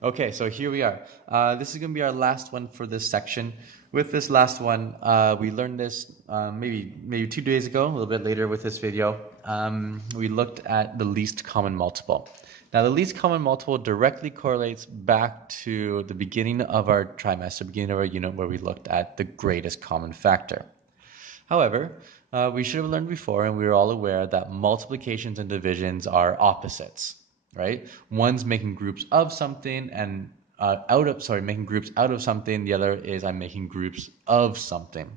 Okay, so here we are. This is going to be our last one for this section. With this last one, we learned this maybe 2 days ago, a little bit later with this video. We looked at the least common multiple. Now, the least common multiple directly correlates back to the beginning of our trimester, beginning of our unit, where we looked at the greatest common factor. However, we should have learned before, and we were all aware that multiplications and divisions are opposites, right? One's making groups of something and making groups out of something. The other is I'm making groups of something.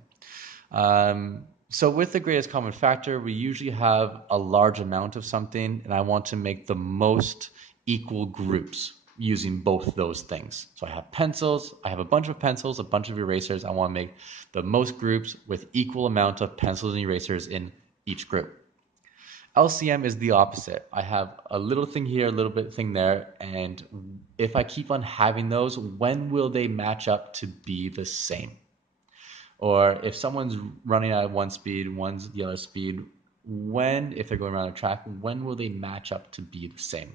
So with the greatest common factor, we usually have a large amount of something, and I want to make the most equal groups using both those things. So I have pencils, I have a bunch of pencils, a bunch of erasers. I want to make the most groups with equal amount of pencils and erasers in each group. LCM is the opposite. I have a little thing here, a little bit thing there, and if I keep on having those, when will they match up to be the same? Or if someone's running at one speed, one's the other speed, if they're going around a track, when will they match up to be the same?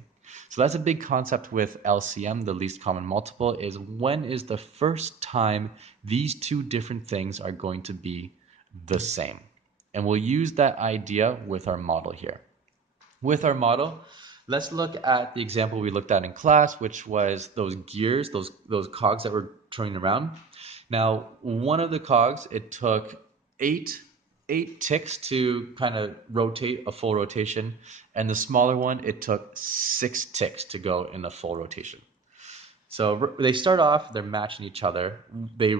So that's a big concept with LCM, the least common multiple, is when is the first time these two different things are going to be the same? And we'll use that idea with our model here. With our model, let's look at the example we looked at in class, which was those gears, those cogs that were turning around. Now, one of the cogs, it took eight ticks to kind of rotate a full rotation, and the smaller one, it took 6 ticks to go in a full rotation. So they start off, they're matching each other. They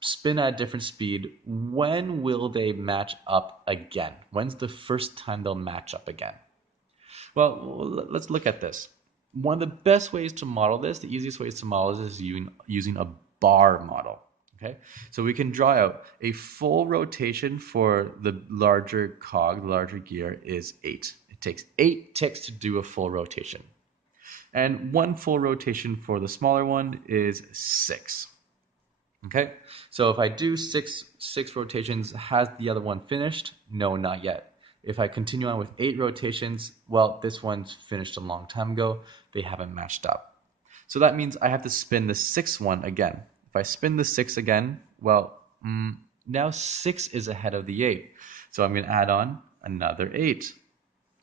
spin at a different speed. When will they match up again? When's the first time they'll match up again? Well, let's look at this. One of the best ways to model this, the easiest ways to model this is using a bar model. Okay, so we can draw out a full rotation for the larger cog, the larger gear is 8. It takes 8 ticks to do a full rotation. And one full rotation for the smaller one is 6. Okay, so if I do six rotations, has the other one finished? No, not yet. If I continue on with 8 rotations, well, this one's finished a long time ago. They haven't matched up. So that means I have to spin the 6th one again. If I spin the 6 again, well, now 6 is ahead of the 8. So I'm going to add on another 8.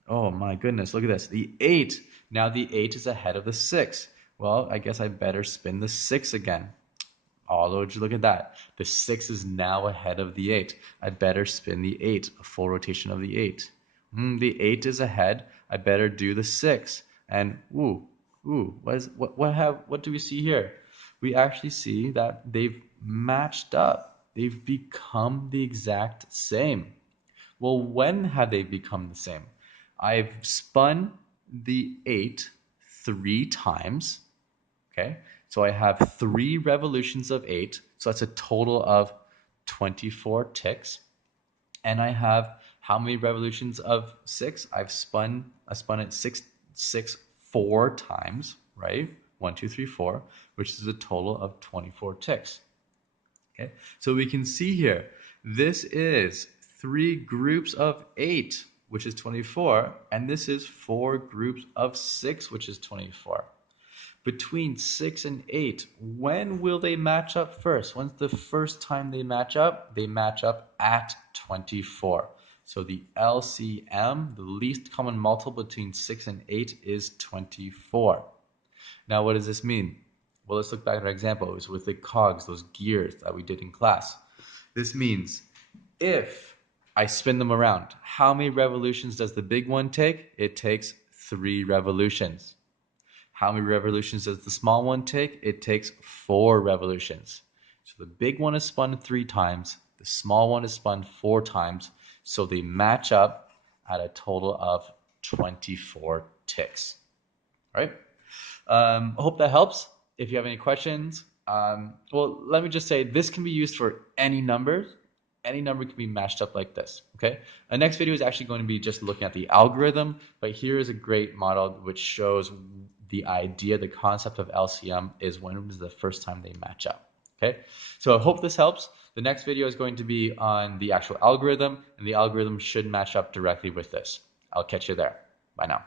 Oh my goodness, look at this. The 8. Now the 8 is ahead of the 6. Well, I guess I better spin the 6 again. Oh, look at that. The 6 is now ahead of the 8. I better spin the 8, a full rotation of the 8. The 8 is ahead. I better do the 6. And what do we see here? We actually see that they've matched up. They've become the exact same. Well, when have they become the same? I've spun the 8 3 times. Okay, so I have 3 revolutions of 8, so that's a total of 24 ticks. And I have how many revolutions of 6? I spun it 4 times, right? 1, 2, 3, 4, which is a total of 24 ticks. Okay, so we can see here, this is 3 groups of 8, which is 24, and this is 4 groups of 6, which is 24. Between 6 and 8, when will they match up first? When's the first time they match up? They match up at 24. So the LCM, the least common multiple between 6 and 8, is 24. Now, what does this mean? Well, let's look back at our example. It was with the cogs, those gears that we did in class. This means if I spin them around, how many revolutions does the big one take? It takes 3 revolutions. How many revolutions does the small one take? It takes 4 revolutions. So the big one is spun 3 times, the small one is spun 4 times, so they match up at a total of 24 ticks. All right? I hope that helps. If you have any questions, well, let me just say this can be used for any number. Any number can be matched up like this, okay? Our next video is actually going to be just looking at the algorithm, but here is a great model which shows the idea, the concept of LCM is when is the first time they match up, okay? So I hope this helps. The next video is going to be on the actual algorithm, and the algorithm should match up directly with this. I'll catch you there. Bye now.